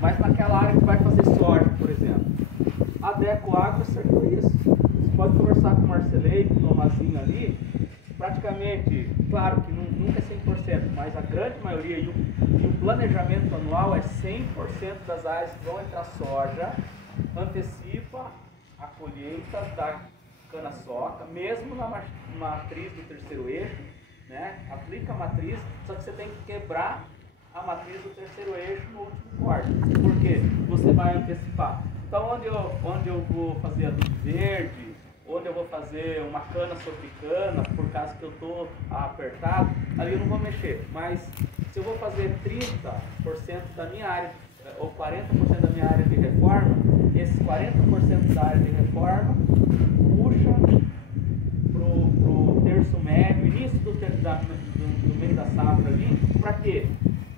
Mas naquela área que vai fazer soja, por exemplo, a Deco Agro acertou isso. Você pode conversar com o Marcelei, com o Tomazinho ali, praticamente, claro que nunca é 100%, mas a grande maioria e o planejamento anual é 100% das áreas que vão entrar soja, antecipa a colheita da cana-soca, mesmo na matriz do terceiro eixo, né? Aplica a matriz, só que você tem que quebrar a matriz do terceiro eixo no último corte. Por quê? Você vai antecipar. Então, onde eu vou fazer adubo verde, onde eu vou fazer uma cana sobre cana, por causa que eu estou apertado, ali eu não vou mexer. Mas se eu vou fazer 30% da minha área, ou 40% da minha área de reforma, esses 40% da área de reforma puxa para o terço médio, início do meio da safra ali, para quê?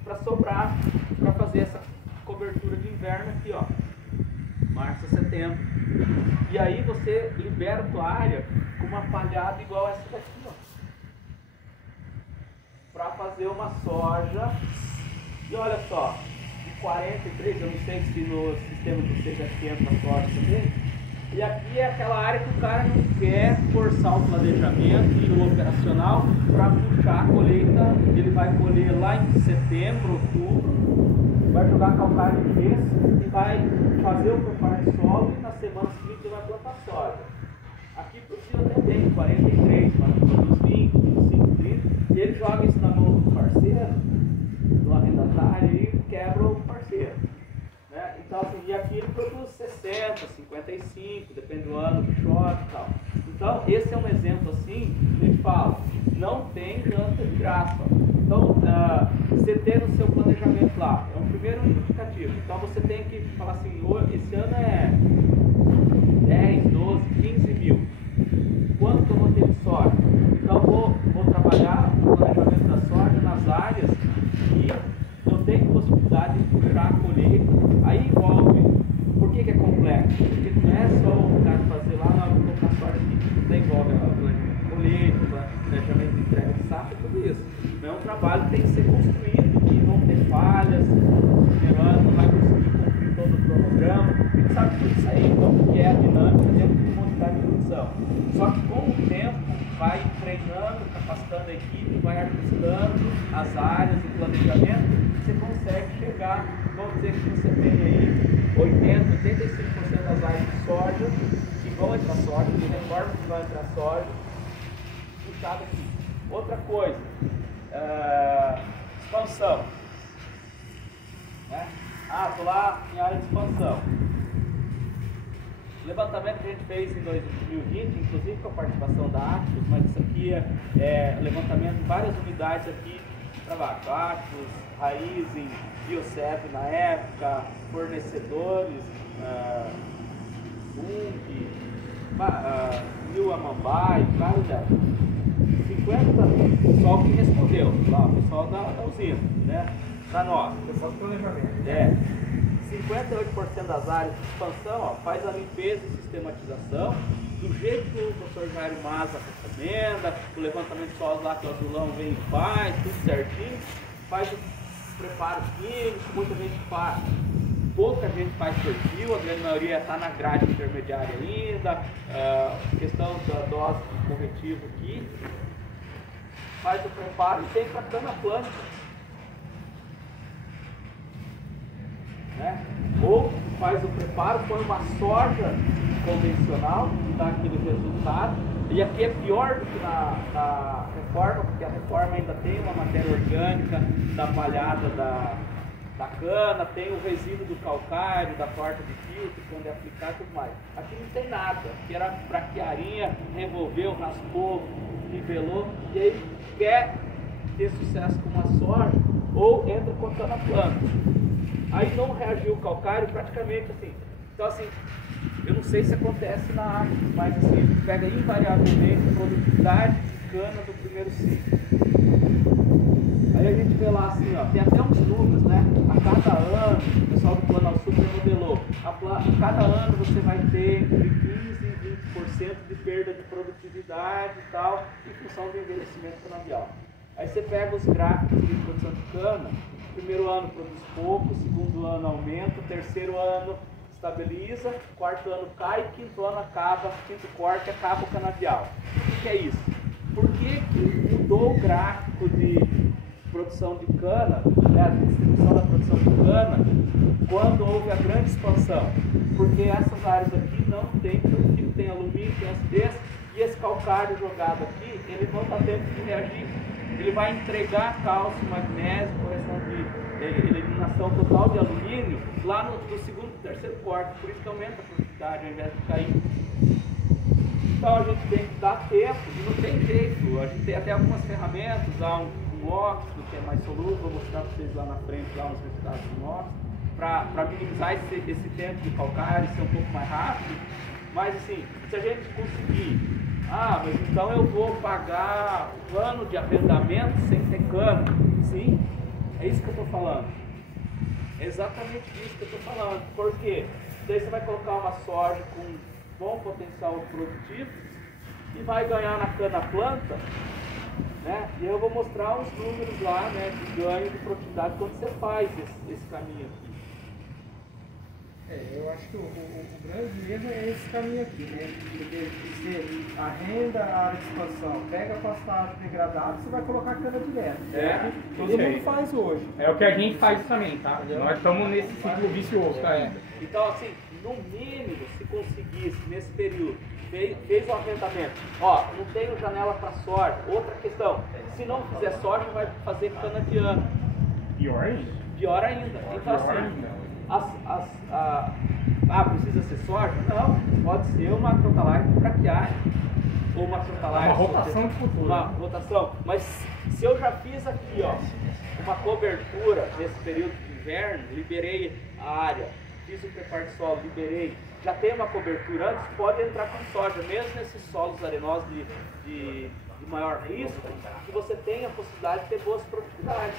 Para sobrar, para fazer essa cobertura de inverno aqui, ó, março a setembro. E aí você libera a tua área com uma palhada igual essa daqui, ó, para fazer uma soja. E olha só, de 43, eu não sei se no sistema de vocês aqui entra a soja também. E aqui é aquela área que o cara não quer forçar o planejamento e o operacional para puxar a colheita. Ele vai colher lá em setembro, outubro, vai jogar calcário de gesso e vai fazer o preparo de solo, e na semana seguinte ele vai plantar soja. Aqui produziu até bem, 43, mas produz 20, 25, 30, e ele joga isso na mão do parceiro, do arrendatário, e quebra o parceiro. Né? Então, assim, e aqui ele produz 60, 55, depende do ano que chove e tal. Então, esse é um exemplo assim, a gente fala, não tem janta de graça. Então, você ter no seu planejamento lá, é um primeiro indicativo. Então, você tem que falar assim, esse ano é 10, 12, 15 mil. Quanto que eu vou ter de soja? Então, vou trabalhar o planejamento da soja nas áreas que eu tenho possibilidade de puxar a colheita. Aí envolve, por que é complexo? Porque não é só o cara fazer lá na colocação que envolve a planejamento de colheita, planejamento de entrega de safra, tudo isso. Não é um trabalho que tem que ser construído, que vão ter falhas, o primeiro ano não vai conseguir cumprir todo o cronograma, a gente sabe tudo isso aí, então, que é a dinâmica dentro de uma unidade de produção. Só que com o tempo vai treinando, capacitando a equipe, vai ajustando as áreas, o planejamento, você consegue chegar, vamos dizer que você tem aí 85% das áreas de soja que vão entrar soja, de reforma que vão entrar soja, puxado aqui. Outra coisa, expansão. Né? Estou lá em área de expansão. O levantamento que a gente fez em 2020, inclusive com a participação da Atlas, mas isso aqui é levantamento de várias unidades aqui para baixo. Atlas, Raizen, Biocep na época, fornecedores, UNG, Rio Amambai, vários delas. 50, o pessoal que respondeu, lá, o pessoal da usina, né? Da nota. O pessoal do planejamento. 58% das áreas de expansão, ó, faz a limpeza e sistematização, do jeito que o professor Jairo Maza recomenda, o levantamento de solos lá que o Azulão vem e faz, tudo certinho, faz o preparo químico, muita gente faz, pouca gente faz perfil, a grande maioria está na grade intermediária ainda, questão da dose de corretivo aqui, faz o preparo e tem para cana planta. Né? Ou faz o preparo, põe uma soja convencional que dá aquele resultado, e aqui é pior do que na reforma, porque a reforma ainda tem uma matéria orgânica da palhada da cana, tem o resíduo do calcário, da porta de filtro, quando é aplicado e tudo mais. Aqui não tem nada, aqui era braquiarinha, revolveu, raspou, nivelou, e aí quer ter sucesso com uma soja, ou entra cortando a planta. Aí não reagiu o calcário praticamente assim. Então assim, eu não sei se acontece na arte, mas assim, pega invariavelmente a produtividade de cana do primeiro ciclo. Aí a gente vê lá assim, ó, tem até uns números, né? A cada ano, o pessoal do Plano Sul modelou, a cada ano você vai ter entre 15% e 20% de perda de produtividade e tal, em função do envelhecimento canavial. Aí você pega os gráficos de produção de cana, primeiro ano produz pouco, segundo ano aumenta, terceiro ano estabiliza, quarto ano cai, quinto ano acaba, quinto corte acaba o canavial. O que é isso? Por que mudou o gráfico de produção de cana, né, a distribuição da produção de cana, quando houve a grande expansão? Porque essas áreas aqui não tem produtivo, tem alumínio, tem acidez, e esse calcário jogado aqui, ele não está tendo que reagir. Ele vai entregar cálcio, magnésio, correção de eliminação total de alumínio lá no segundo, terceiro corte, por isso que aumenta a produtividade ao invés de cair. Então a gente tem que dar tempo e não tem jeito. A gente tem até algumas ferramentas, há um óxido que é mais solúvel, vou mostrar para vocês lá na frente, lá os resultados do óxido, para minimizar esse tempo de calcário, ser um pouco mais rápido. Mas assim, se a gente conseguir, mas então eu vou pagar um ano de arrendamento sem ter cano. Sim, é isso que eu estou falando. É exatamente isso que eu estou falando. Por quê? Daí você vai colocar uma soja com bom potencial produtivo e vai ganhar na cana planta, né? E eu vou mostrar os números lá, né, de ganho de produtividade quando você faz esse caminho aqui. Eu acho que o grande erro é esse caminho aqui, né? Porque você arrenda a área de expansão, pega a pastagem degradada, você vai colocar cana direto. Todo mundo faz hoje. É o que a gente faz também, tá? Nós estamos nesse ciclo vicioso ainda. Então, assim, no mínimo, se conseguisse nesse período, fez o arrendamento, não tenho janela para soja. Outra questão, se não fizer soja, vai fazer cana de ano. Pior ainda. Pior ainda. Então, assim, precisa ser soja? Não, pode ser uma crotalária com braquiária. Ou uma crotalária. Uma rotação de futuro. Uma rotação. Mas se eu já fiz aqui, uma cobertura nesse período de inverno, liberei a área, fiz o preparo de solo, liberei, já tem uma cobertura antes, pode entrar com soja, mesmo nesses solos arenosos de maior risco, que você tem a possibilidade de ter boas produtividades.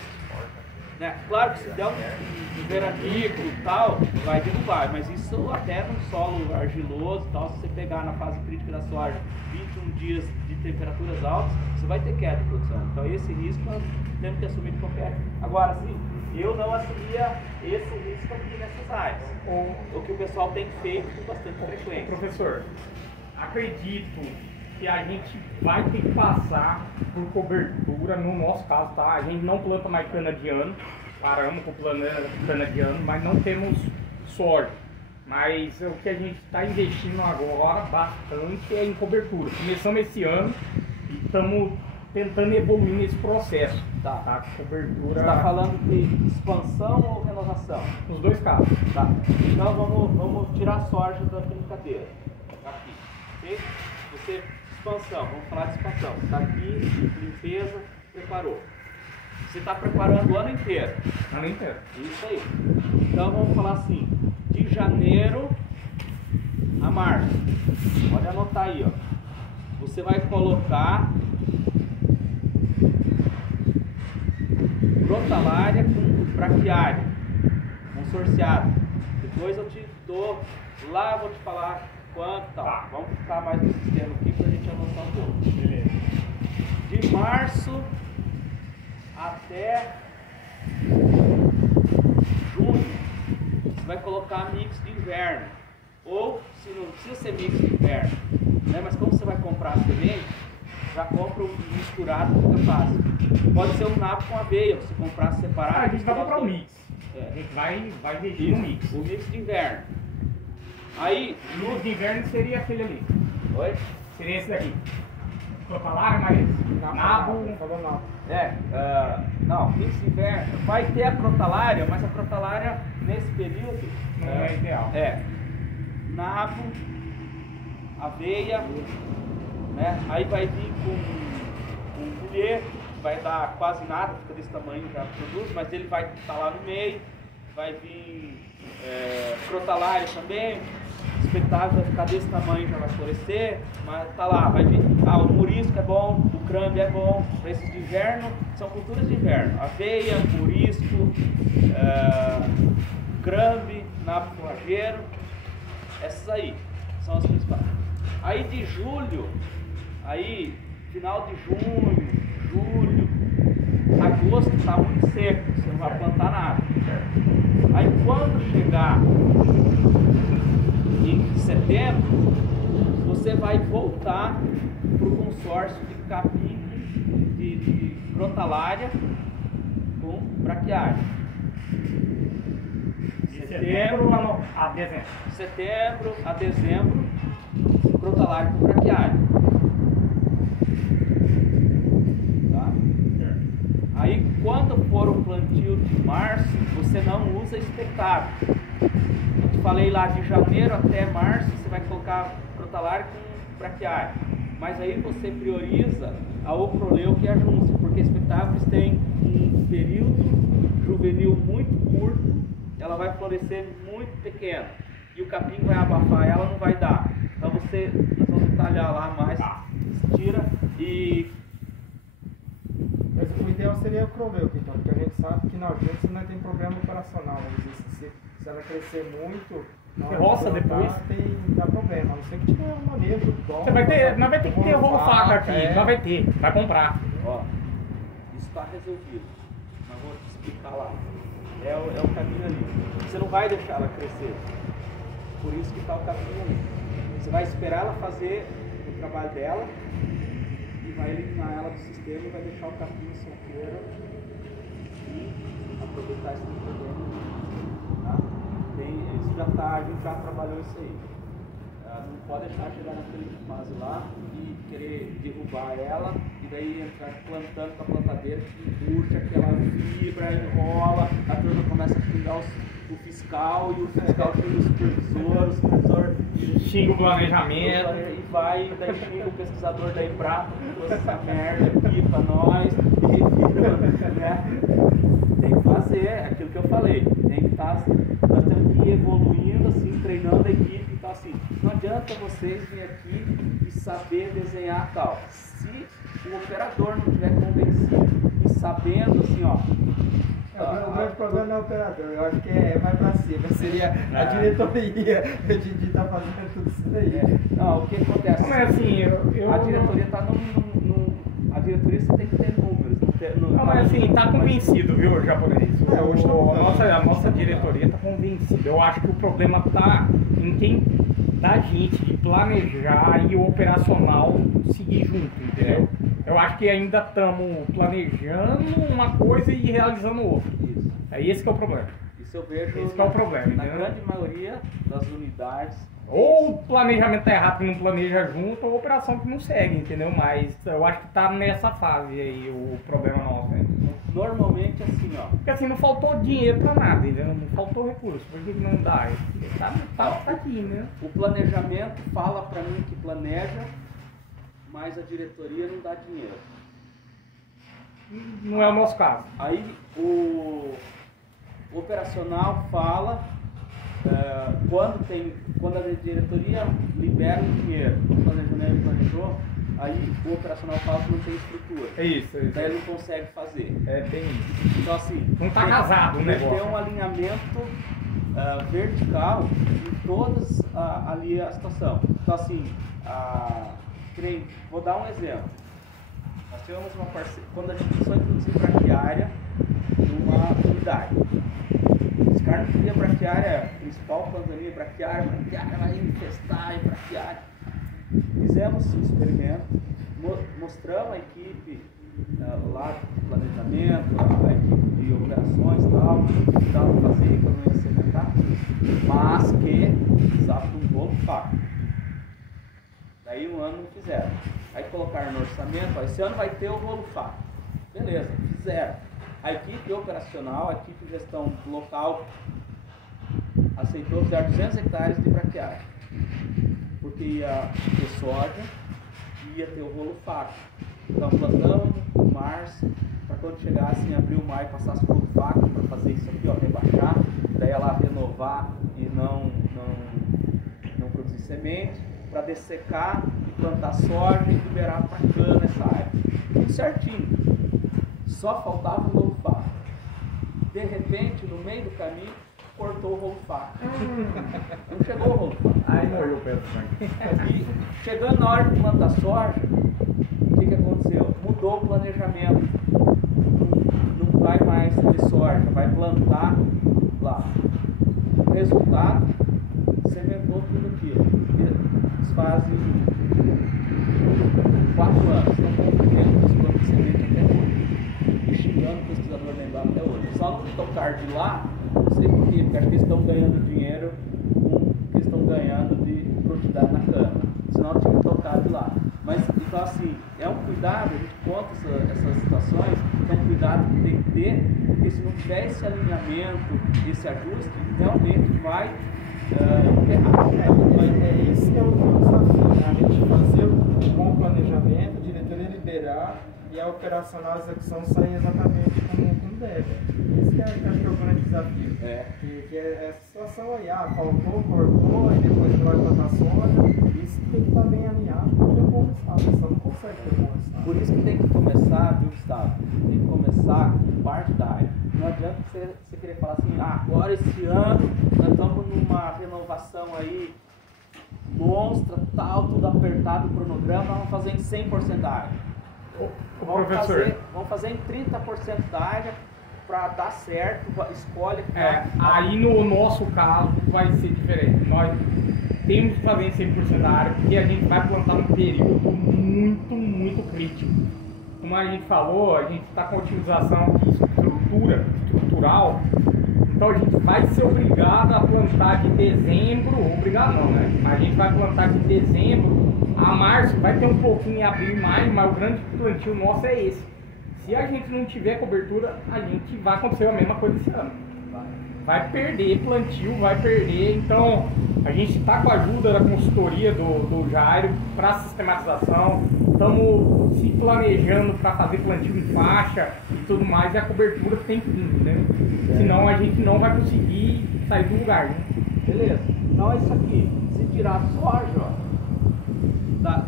Né? Claro que se der um veranico e tal, vai derrubar, mas isso até num solo argiloso e tal, se você pegar na fase crítica da soja 21 dias de temperaturas altas, você vai ter queda de produção. Então esse risco nós temos que assumir de qualquer. Agora sim, eu não assumia esse risco aqui nessas áreas, o que o pessoal tem feito com bastante frequência. Professor, acredito que a gente vai ter que passar por cobertura, no nosso caso, tá? A gente não planta mais cana de ano, paramos com cana de ano, mas não temos soja. Mas o que a gente está investindo agora bastante é em cobertura. Começamos esse ano e estamos tentando evoluir nesse processo. Tá? Cobertura. Você está falando de expansão ou renovação? Nos dois casos. Tá. Então vamos tirar a soja da brincadeira. Aqui. Ok? Você, expansão, vamos falar de expansão. Está aqui, limpeza, preparou. Você está preparando o ano inteiro. Ano inteiro. Isso aí. Então vamos falar assim, de janeiro a março. Pode anotar aí, Você vai colocar crotalária com braquiária, consorciada. Depois eu te dou, lá eu vou te falar quanto tal. Tá. Vamos ficar mais no sistema aqui para a gente avançar um pouco. Beleza. De março até junho, você vai colocar mix de inverno. Ou, se não precisa ser mix de inverno, né? Mas como você vai comprar a semente, já compra o misturado, fica fácil. Pode ser um nabo com aveia, você comprar separado. A gente vai comprar o mix. É. A gente vai investir no mix. O mix de inverno. Aí, O mix de inverno seria aquele ali. Oi? Seria esse daqui. Crotalária, mas nabo. Não, mix de inverno. Vai ter a crotalária, mas a crotalária nesse período Não é ideal. Nabo, aveia, né? Aí vai vir com colher, vai dar quase nada, fica desse tamanho já produz, mas ele vai estar lá no meio. Vai vir crotalária também, expectável vai ficar desse tamanho, já vai florescer, mas tá lá, vai vir. O murisco é bom, o crambe é bom. Para esses de inverno, são culturas de inverno: aveia, murisco, crambe, nabo forrageiro. Essas aí são as principais. Aí de julho, final de junho, julho, agosto está muito seco, você não vai plantar nada. Aí quando chegar em setembro, você vai voltar para o consórcio de capim de crotalária com braquiária. Setembro a dezembro, crotalária com braquiária. Tá? Aí quando for o plantio de março, você não usa espetado. Eu te falei lá de janeiro até março, você vai colocar crotalária com braquiária. Mas aí você prioriza a oproleuca e a junce, porque espetáculos têm um período juvenil muito curto, ela vai florescer muito pequena e o capim vai abafar ela, não vai dar. Então nós vamos detalhar lá mais, tira e... Mas o ideal seria o croleuca, então, porque a gente sabe que na junce não tem problema operacional, se ela crescer muito, você roça depois, dá problema, a não ser que tiver um manejo bom. Você vai ter, nós vai ter que ter rolo faca aqui, nós vai ter, vai comprar. Ó, isso está resolvido, mas vou te explicar lá. É o caminho ali. Você não vai deixar ela crescer. Por isso que está o caminho ali. Você vai esperar ela fazer o trabalho dela e vai eliminar ela do sistema e vai deixar o capim solteiro e aproveitar esse problema. Tá? Isso já tá, a gente já trabalhou isso aí. Não pode deixar chegar naquele fase lá e querer derrubar ela e daí entrar plantando com a plantadeira que puxa aquela fibra, enrola, a turma começa a xingar o fiscal e o fiscal xinga o supervisor xinga o planejamento e vai, daí xinga o pesquisador da Embrapa que trouxe essa merda aqui pra nós e né? Tem que fazer aquilo que eu falei, tem que estar, nós temos que ir evoluindo assim, treinando a equipe. Então assim, não adianta vocês virem aqui e saber desenhar tal. Se o operador não estiver convencido e sabendo assim, ó. O grande problema não é o operador, eu acho que é mais pra cima, seria a diretoria de estar fazendo tudo isso daí. Não, o que acontece? Não é assim, a diretoria está a diretoria você tem que ter números. Não, mas assim, tá convencido, viu, japonês? Hoje a nossa diretoria tá convencida. Eu acho que o problema tá em quem da gente de planejar e o operacional seguir junto, entendeu? Eu acho que ainda estamos planejando uma coisa e realizando outra. Isso. É esse que é o problema. Isso eu vejo esse que é o problema, na entendeu? grande maioria das unidades. Ou o planejamento tá errado que não planeja junto, ou a operação que não segue, entendeu? Mas eu acho que tá nessa fase aí o problema nosso, né? Normalmente assim, ó. Porque assim, não faltou dinheiro pra nada, entendeu? Não faltou recurso, por que não dá? Tá aqui, né? O planejamento fala pra mim que planeja, mas a diretoria não dá dinheiro. Não é o nosso caso. Aí o operacional fala quando a diretoria libera o dinheiro, o planejamento planejou, aí o operacional fala que não tem estrutura. É isso. Daí ele não consegue fazer. É bem isso. Então assim, não tá casado o negócio. Tem um alinhamento vertical em todas ali a situação. Então assim, vou dar um exemplo. Nós tivemos uma parceria, quando a gente começou a introduzir braquiária numa unidade. Os caras não queriam braquiária, principal plantaria, braquiária vai infestar e braquiária. Fizemos um experimento, mostramos a equipe lá de planejamento, a equipe de operações e tal, que dava para fazer, que eu não ia sementar, mas que precisava de um bolo faco. Daí um ano não fizeram. Aí colocaram no orçamento, ó, esse ano vai ter o rolo faco. Beleza, fizeram. A equipe operacional, a equipe de gestão local aceitou usar 200 hectares de braquiária. Porque ia ter soja e ia ter o rolo faco. Então plantamos em março, para quando chegasse em abril, maio, passasse o rolo faco para fazer isso aqui, ó, rebaixar, daí ela renovar e não produzir semente, para dessecar e plantar soja e liberar para cana essa área. Tudo certinho. Só faltava o rolo faco. De repente, no meio do caminho, cortou o rolo faco. Não chegou o rolo faco. Aí morreu o pé do sangue. E chegando na hora de plantar soja, o que aconteceu? Mudou o planejamento. vai mais de soja, vai plantar lá. Resultado, sementou tudo aquilo. Eles fazem 4 anos, estão convivendo os planos de semente até hoje. E xingando o pesquisador lembrar até hoje. Só não tocar de lá, não sei por quê, porque acho que eles estão ganhando dinheiro com o que eles estão ganhando de produtividade na cana. Senão eu tinha que tocar de lá. Mas, então assim, é um cuidado, a gente conta essas situações, é um cuidado que tem que ter, porque se não tiver esse alinhamento, esse ajuste, realmente vai errar. É esse que é o desafio, né? A gente fazer um bom planejamento, a diretoria liberar e a operacional execução sair exatamente como deve. Esse que acho que é o grande desafio. Que é essa situação aí, faltou, cortou, e depois vai plantar soja. Isso tem que estar bem alinhado para ter um bom resultado. Você não consegue ter um bom resultado. Por isso que tem que começar, viu, Gustavo? Tem que começar com parte da área. Não adianta você querer falar assim, agora esse ano nós estamos numa renovação aí monstra, tal, tudo apertado o cronograma, vamos fazer em 100% da área. Vamos fazer em 30% da área para dar certo, escolhe. Aí no nosso caso vai ser diferente. Nós temos que fazer em 100% da área, porque a gente vai plantar num período muito crítico. Como a gente falou, a gente está com a utilização de estrutural, então a gente vai ser obrigado a plantar de dezembro, obrigado não, né? A gente vai plantar de dezembro a março, vai ter um pouquinho em abril e maio, mas o grande plantio nosso é esse. Se a gente não tiver cobertura, a gente vai acontecer a mesma coisa esse ano. Vai perder plantio, vai perder. Então, a gente está com a ajuda da consultoria do Jairo para sistematização. Estamos se planejando para fazer plantio em faixa e tudo mais. E a cobertura tem que vir, né? Senão a gente não vai conseguir sair do lugar, né? Beleza. Então é isso aqui. Se tirar soja, ó,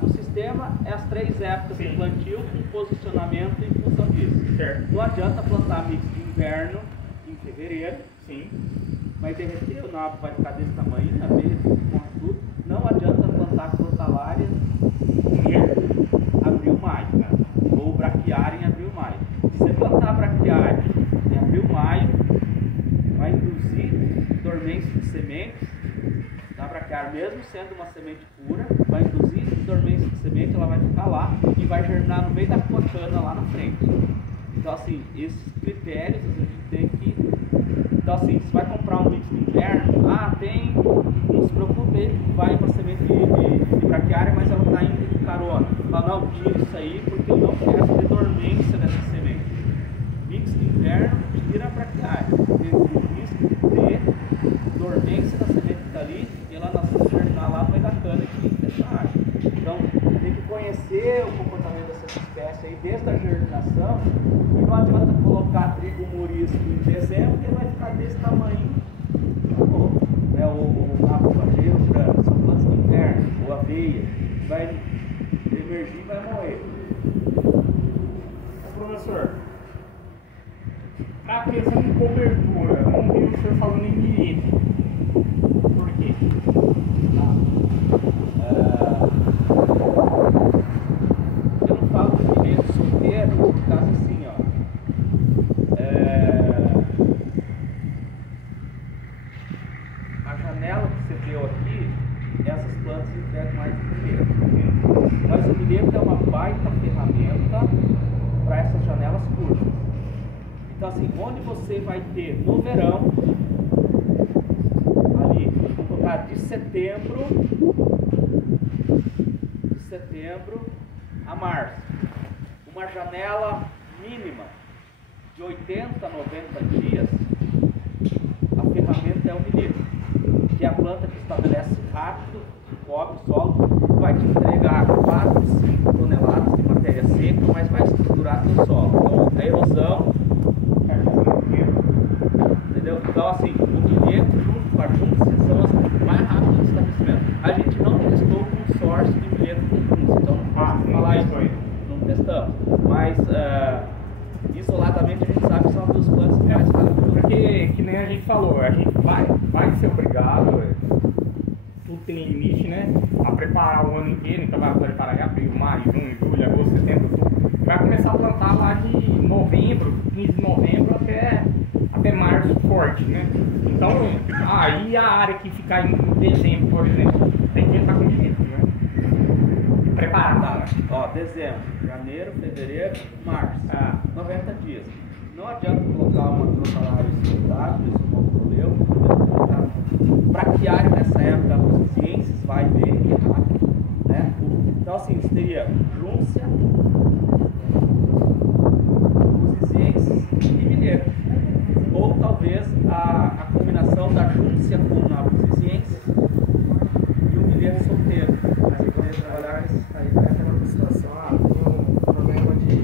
do sistema, é as 3 épocas de plantio com posicionamento em função disso. Certo. Não adianta plantar mix de inverno em fevereiro. Sim. Vai derreter, o nabo vai ficar desse tamanho, na beira, com tudo. Não adianta plantar crotalária em abril, maio, né? Ou braquiária em abril, maio. Se você plantar braquiária em abril, maio, vai induzir dormência de sementes na braquiária, mesmo sendo uma semente pura, vai induzir dormência de semente, ela vai ficar lá e vai germinar no meio da cana lá na frente. Então assim, esses critérios a gente tem que... Então assim, você vai comprar um mix de inverno, não se preocupe, vai para semente de braquiária, mas ela está indo de carona. Fala, não, tira isso aí porque eu não quero ter dormência dessa semente. Mix de inverno, tira a braquiária. Tem o risco de ter dormência da semente que está ali e ela nascer germinar lá no meio da cana aqui dessa área. Então tem que conhecer o comportamento dessa espécie aí desde a germinação. E não adianta colocar trigo murisco em dezembro, que ele vai ficar desse tamanho. O nabo-fajeiro branco, são plantas de inverno, ou aveia, vai emergir e vai morrer. Professor, na questão de cobertura, não vi o senhor falando em milímetro. Por quê? Eu não falo de milímetro solteiro, por causa assim, ó. A janela que você deu aqui, essas plantas entregam mais de milímetro. Mas o milímetro é uma baita ferramenta para essas janelas curtas. Então assim, onde você vai ter no verão, ali, vamos colocar de setembro a março, uma janela mínima de 80 a 90 dias, a ferramenta é o milímetro, que é a planta que estabelece rápido, cobre o solo, vai te entregar 4, 5 toneladas de matéria seca, mas vai estruturar seu solo. Então a erosão, entendeu? Então assim, o milímetro junto com a junta são as mais rápidas do estabelecimento. A gente não testou com sorte de milímetro com junta, então não posso falar isso aí. Não testamos, mas isoladamente a gente sabe que são as duas plantas que mais fazem. Porque, que nem a gente falou, a gente vai ser obrigado, tudo tem limite, né? A preparar o ano inteiro, então vai preparar em abril, maio, junho, julho, agosto, setembro, tudo. vai começar a plantar lá de novembro, 15 de novembro até março forte, né? Então, aí a área que ficar em dezembro, por exemplo, tem que estar com milheto, né? Preparado. Ó, dezembro, janeiro, fevereiro, março. 90 dias. Não adianta colocar uma crotalária estável, isso é um outro problema. Braquiário nessa época, os ciências vai bem rápido, né? Então assim, você teria Júncia, Busiziensis e milheto. Ou talvez a combinação da Júncia com a Busiziensis e o milheto solteiro. Mas eu poderia trabalhar aí vai aquela situação, tem um problema de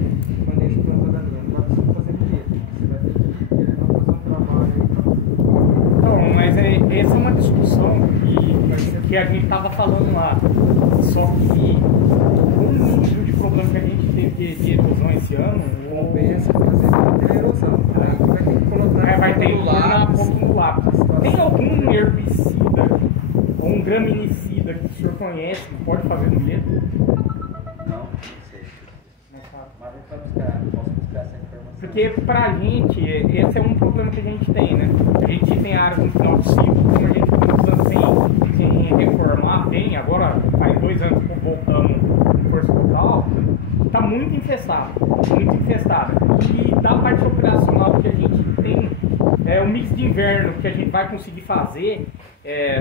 manejo de planta daninha, não dá pra você fazer milheto. Você vai ter que querer não fazer um trabalho aí. Não, mas essa é uma discussão que a gente estava falando lá. Só que com o nível de problema que a gente teve de erosão esse ano, Compensa fazer a erosão. Aí vai ter que colocar. vai ter que colocar ponto no lápis. Tem algum herbicida ou um graminicida que o senhor conhece que pode fazer no milheto? Não sei. Mas a gente posso buscar essa informação. Porque pra gente, esse é um problema que a gente tem, né? A gente tem áreas no final do ciclo, como a gente está sem reformar bem, agora faz 2 anos que voltamos em força total, tá muito infestada. E da parte operacional que a gente tem, o mix de inverno que a gente vai conseguir fazer,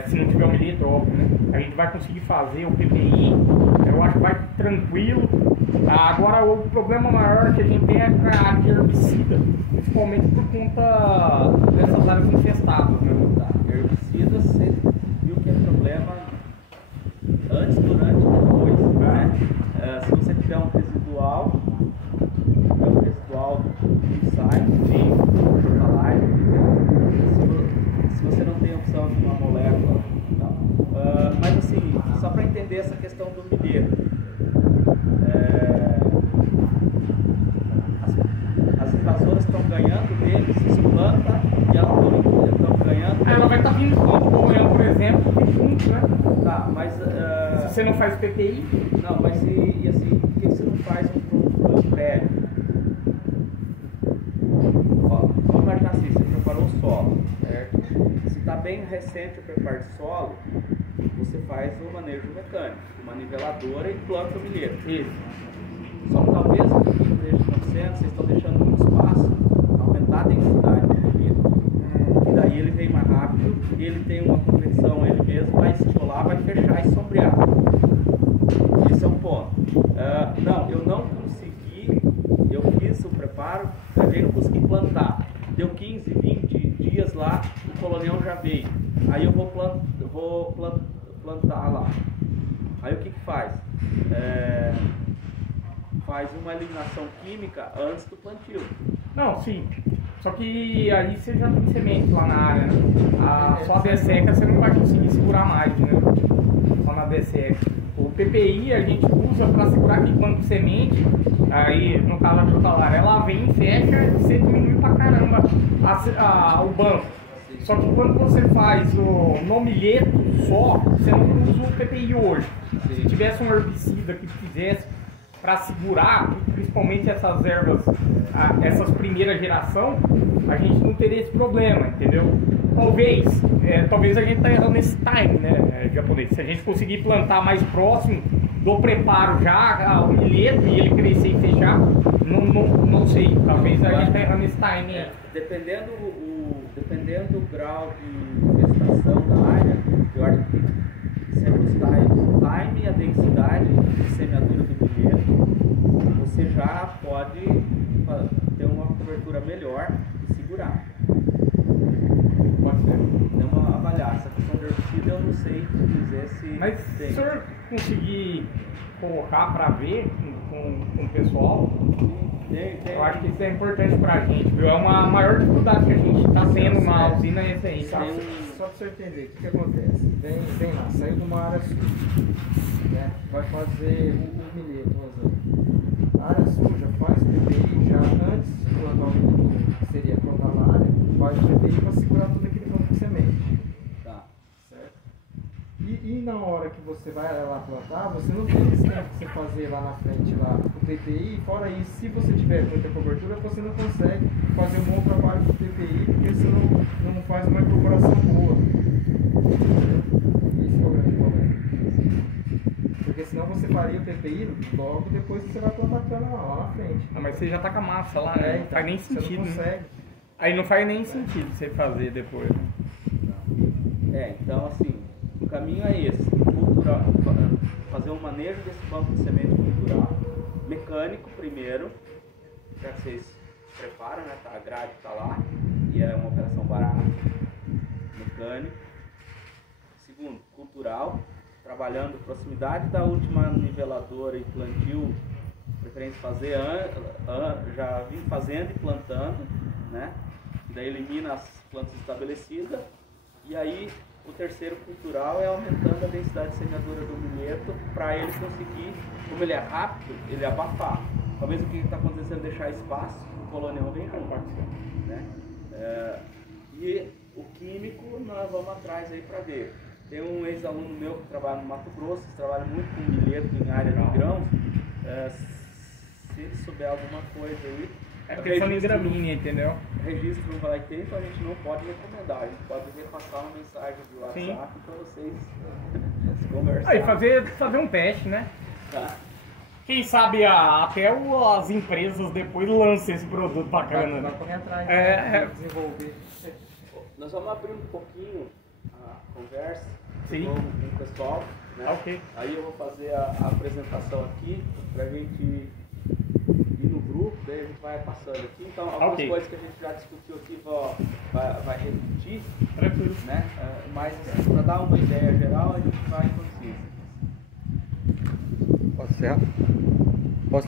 se não tiver o milheto, óbvio, né? A gente vai conseguir fazer o PPI, eu acho que vai tranquilo. Agora o problema maior que a gente tem é a área de herbicida, principalmente por conta dessas áreas infestadas, né? Herbicida, você viu que é problema antes, durante e depois, né? Se você tiver um residual que sai, se você não tem opção de uma molécula, não. Mas assim, só para entender essa questão do milheto, as invasoras estão ganhando dele, se planta e elas estão ganhando. Ela vai estar vindo com o colhão, por exemplo, junto, né? Tá, mas Se você não faz PPI, não, mas e assim, por que você não faz um prédio? Ó, vamos imaginar assim, você preparou o solo, certo? Se está bem recente o preparo de solo, você faz o manejo mecânico, uma niveladora e planta o milheto. isso. Só que talvez o que vocês estão deixando muito espaço, aumentar a densidade do milheto. E daí ele vem mais rápido, ele tem uma competição, ele mesmo vai estimular, vai fechar e sombrear. Esse é um ponto. Não, eu não consegui, eu fiz o preparo, eu não consegui plantar. Deu 15, 20 dias lá, o colonial já veio. Aí eu vou plantar lá. Aí o que faz? Faz uma eliminação química antes do plantio. Não, sim. Só que aí você já tem semente lá na área, né? Só a desseca você não vai conseguir segurar mais, né? Só na desseca. O PPI a gente usa para segurar aqui quando semente, aí no caso da crotalária, ela vem e fecha e você diminui pra caramba o banco. Só que quando você faz no milheto só, você não usa o PPI hoje. Se tivesse um herbicida que fizesse para segurar, principalmente essas ervas, essas primeiras geração, a gente não teria esse problema, entendeu? Talvez a gente tá errando nesse time, né, japonês. Se a gente conseguir plantar mais próximo do preparo já, o milheto, e ele crescer e fechar, não sei. Talvez a gente tá errando nesse time. Dependendo do grau de infestação da área, eu acho que sempre os o time e a densidade de semeadura do milheto, você já pode ter uma cobertura melhor e segurar. Pode ser. Então, avaliar essa questão de herbicida, eu não sei dizer se. Mas se o senhor conseguir colocar para ver com o pessoal, eu acho que isso é importante para a gente, viu? É uma maior dificuldade que a gente está tendo na usina, é esse aí. Só para você entender, o que acontece? Vem lá, saiu de uma área suja, né? Vai fazer o milheto, por exemplo. A área suja faz o PPI já antes de plantar o milheto, que seria plantar na área, faz o PPI para segurar tudo aquele campo de semente. Tá. Certo? E E na hora que você vai lá plantar, você não tem esse tempo que você fazer lá na frente, lá, o PPI. Fora isso, se você tiver muita cobertura, você não consegue fazer um bom trabalho com o PPI, porque você não faz uma incorporação boa. Esse é o grande problema. Porque senão você faria o PPI, logo depois você vai plantar cana lá na frente. Ah, mas você já tá com a massa lá, né? Não faz nem você sentido, não né? consegue. Aí não faz nem sentido você fazer depois. Então assim, o caminho é esse, fazer um manejo desse banco de semente cultural, mecânico primeiro, já que vocês se preparam, né? A grade está lá e é uma operação barata, mecânico. Segundo, cultural, trabalhando proximidade da última niveladora e plantio, preferência fazer, já vim fazendo e plantando, né? E daí elimina as plantas estabelecidas. E aí o terceiro cultural é aumentando a densidade de semeadura do milheto para ele conseguir, como ele é rápido, ele abafar. Talvez o que está acontecendo é deixar espaço, o colonial vem junto, né? E o químico nós vamos atrás aí para ver. Tem um ex-aluno meu que trabalha no Mato Grosso, que trabalha muito com milheto em área de grãos. Se ele souber alguma coisa aí, É porque são gramínea, entendeu? Registro não vai ter, então a gente não pode recomendar. A gente pode repassar uma mensagem de WhatsApp para vocês conversarem. Aí fazer um teste, né? Tá. Quem sabe até as empresas depois lançam esse produto bacana, Vai né? correr atrás, É. desenvolver. Nós vamos abrir um pouquinho a conversa Sim. com o pessoal, né? Ok. Aí eu vou fazer a apresentação aqui pra gente ir no grupo, daí a gente vai passando aqui. Então algumas Ok. coisas que a gente já discutiu aqui vai repetir, Tranquilo. né? Mas para dar uma ideia geral a gente vai introduzir. Tá certo.